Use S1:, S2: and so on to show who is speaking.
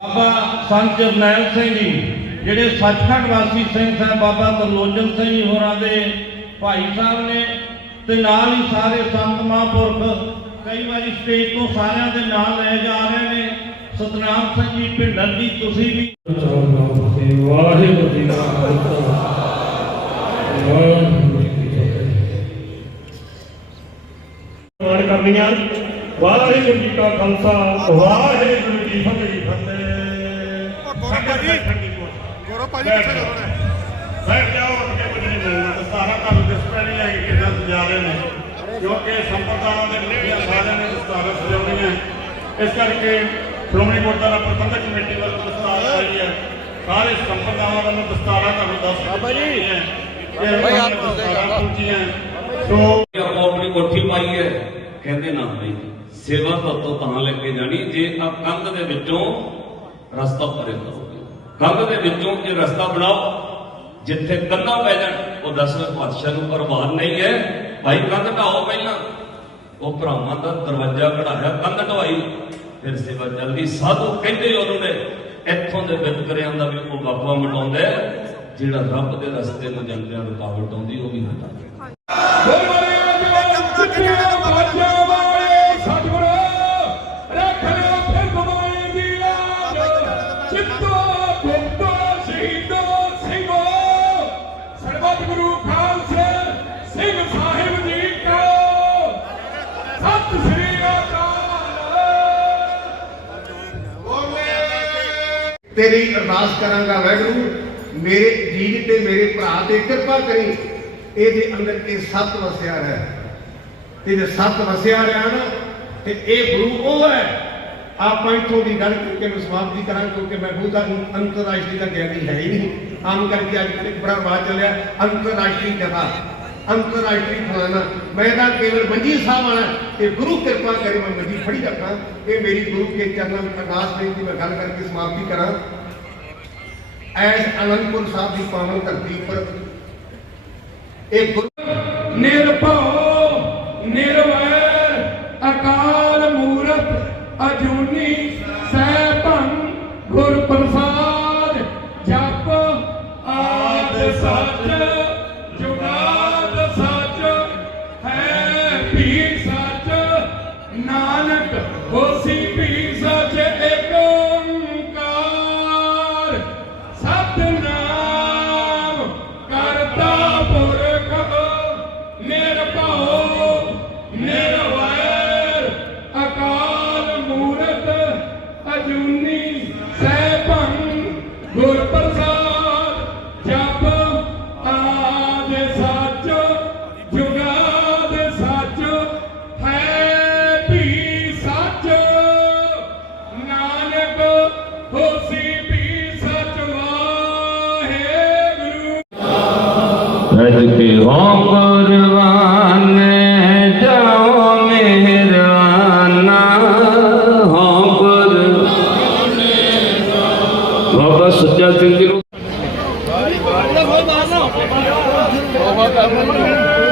S1: ਬਾਬਾ ਸੰਤ ਜਰਨੈਲ ਸਿੰਘ ਜੀ ਜਿਹੜੇ ਸੱਚਖੰਡ ਵਾਸੀ ਸਿੰਘ ਸਾਹਿਬ ਬਾਬਾ ਤਰਲੋਚਨ ਸਿੰਘ ਜੀ ਹੋਰਾਂ ਦੇ ਭਾਈ ਸਾਹਿਬ ਨੇ ਤੇ ਨਾਲ ਹੀ ਸਾਰੇ ਸੰਤ ਮਹਾਂਪੁਰਖ ਕਈ ਵਾਰੀ ਸਟੇਜ ਤੋਂ ਸਾਰਿਆਂ ਦੇ ਨਾਂ ਲੈ ਜਾ ਰਹੇ ਨੇ। ਸਤਨਾਮ ਸਿੰਘ ਜੀ ਭਿੰਡਰ ਜੀ ਤੁਸੀਂ ਵੀ
S2: ਵਾਹਿਗੁਰੂ ਜੀ ਕਾ ਖਾਲਸਾ ਵਾਹਿਗੁਰੂ ਜੀ ਕੀ ਫਤਿਹ। ਮਾਨ ਕਰਨੀਆਂ ਵਾਹਿਗੁਰੂ ਜੀ ਕਾ ਖਾਲਸਾ ਵਾਹਿਗੁਰੂ ਜੀ ਕੀ ਫਤਿਹ। ਫਤਿਹ
S3: ਗੌਰਵ ਭਾਜੀ ਜਾਓ। ਥੋੜ੍ਹਾ।
S2: ਬੈਠ ਜਾਓ ਅੱਗੇ ਕੁਝ ਨਹੀਂ ਬੋਲਣਾ ਤੇ ਸਾਰਾ ਤੁਹਾਨੂੰ ਦਿਸਦਾ ਨਹੀਂ ਹੈ ਕਿ ਕਿੱਦਾਂ ਸਜਾ ਰਹੇ ਨੇ। ਕਿਉਂਕਿ ਸੰਪਰਦਾਵਾਂ ਦੇ ਮੁਖੀਆ ਸਾਰਿਆਂ ਨੇ ਦਸਤਾਰਾਂ ਸਜਾਉਣੀਆਂ। ਇਸ ਕਰਕੇ ਸ਼੍ਰੋਮਣੀ ਗੁਰਦੁਆਰਾ ਪ੍ਰਬੰਧਕ ਕਮੇਟੀ ਵੱਲੋਂ ਦਸਤਾਰ ਆਈ ਹੈ। ਸਾਰੇ ਸੰਪਰਦਾਵਾਂ ਵੱਲੋਂ ਦਸਤਾਰਾਂ ਤੁਹਾਨੂੰ ਦੱਸ ਬਾਬਾ ਜੀ। ਭਾਈ ਆਪ ਪਹੁੰਚੀਆਂ। ਸੋ
S4: ਆਪੋ ਆਪਣੀ ਕੋਠੀ ਪਾਈ ਹੈ। ਕਹਿੰਦੇ ਨਾ ਭਾਈ ਸੇਵਾ ਤੋਂ ਤਾਂ ਲੈ ਕੇ ਜਾਣੀ, ਜੇ ਆ ਕੰਧ ਦੇ ਵਿੱਚੋਂ ਰਸਤਾ ਭਰੇ ਕਰੋਗੇ। ਕੰਧ ਦੇ ਵਿੱਚੋਂ ਇਹ ਰਸਤਾ ਬਣਾਓ, ਜਿੱਥੇ ਕੰਧਾਂ ਪੈ ਜਾਣ। ਉਹ ਦਸਵੇਂ ਪਾਤਸ਼ਾਹ ਨੂੰ ਪਰਵਾਹ ਨਹੀਂ ਹੈ। ਭਾਈ ਕੰਧ ਢਾਓ ਪਹਿਲਾਂ। ਉਹ ਭਰਾਵਾਂ ਦਾ ਦਰਵਾਜ਼ਾ ਕਢਾਇਆ, ਕੰਧ ਢਵਾਈ। ਫਿਰ ਸੇਵਾ ਚੱਲਦੀ। ਸਾਧੂ ਕਹਿੰਦੇ ਉਹਨੂੰ ਨੇ, ਇੱਥੋਂ ਦੇ ਵਿਤਕਰਿਆਂ ਦਾ ਵੀ ਉਹ ਬਾਬਾ ਮਟਾਉਂਦਾ ਜਿਹੜਾ ਰੱਬ ਦੇ ਰਸਤੇ ਨੂੰ ਜਾਂਦਿਆਂ ਰੁਕਾਵਟ ਆਉਂਦੀ ਉਹ ਵੀ ਹਟਾਉਂਦਾ
S3: ਤੇਰੀ ਅਰਦਾਸ ਕਰਾਂਗਾ ਵਾਹਿਗੁਰੂ ਮੇਰੇ ਜੀਜ ਤੇ ਮੇਰੇ ਭਰਾ ਤੇ ਕਿਰਪਾ ਕਰੀ, ਇਹਦੇ ਅੰਦਰ ਇਹ ਸੱਤ ਵਸਿਆ ਹੈ ਤੇ ਜੇ ਸੱਤ ਵਸਿਆ ਰਿਹਾ ਨਾ, ਤੇ ਇਹ ਗੁਰੂ ਉਹ ਹੈ। ਆਪਾਂ ਇਥੋਂ ਦੀ ਗੱਲ ਕਰਕੇ ਮੈਂ ਸਮਾਪਤੀ ਕਰਾਂ ਕਿਉਂਕਿ ਮੈਂ ਬਹੁਤਾ ਅੰਤਰਰਾਸ਼ਟਰੀ ਦਾ ਗਿਆਨੀ ਹੈ ਹੀ ਨਹੀਂ। ਆਮ ਕਰਕੇ ਅੱਜ ਕੱਲ੍ਹ ਇੱਕ ਬੜਾ ਬਾਤ ਚੱਲਿਆ, ਅੰਤਰਰਾਸ਼ਟਰੀ ਕਥਾ ਅੰਤਰਰਾਸ਼ਟਰੀ ਫਲਾਣਾ। ਮੈਂ ਤਾਂ ਕੇਵਲ ਮੰਜੀ ਸਾਹਿਬ ਵਾਲਾ, ਤੇ ਗੁਰੂ ਕਿਰਪਾ ਕਰੇ ਮੈਂ ਮੰਜੀ ਫੜੀ ਰੱਖਾਂ ਇਹ ਮੇਰੀ ਗੁਰੂ ਕੇ ਚਰਨਾਂ ਵਿੱਚ ਅਰਦਾਸ ਬੇਨਤੀ ਮੈਂ ਗੱਲ ਕਰਕੇ ਸਮਾਪਤੀ ਕਰਾਂ। ਐਸ ਅਨੰਦਪੁਰ ਸਾਹਿਬ ਦੀ ਪਾਵਨ ਧਰਤੀ ਉੱਪਰ ਇਹ ਗੁਰੂ
S5: ਨਿਰਭਉ, ਨਿਰਵੈਰ, ਅਕਾਲ ਮੂਰਤ, ਅਜੂਨੀ, ਸੈਭੰ ਗੁਰ ਪ੍ਰਸਾਦ ਜਪ, ਆਦ ਸੱਚ, ਜੁਗਾਦ ਸੱਚ, ਹੈ ਵੀ ਸੱਚ
S4: ਰਜ ਕੇ ਹੋਂ ਕੁਰਬਾਨ ਜਾਓ ਮਿਹਰਾਨਾ ਹੋਂ ਕੁਰ ਬਾਬਾ ਸੱਚਾ ਸਿੰਘ ਜੀ ਨੂੰ
S3: हाँ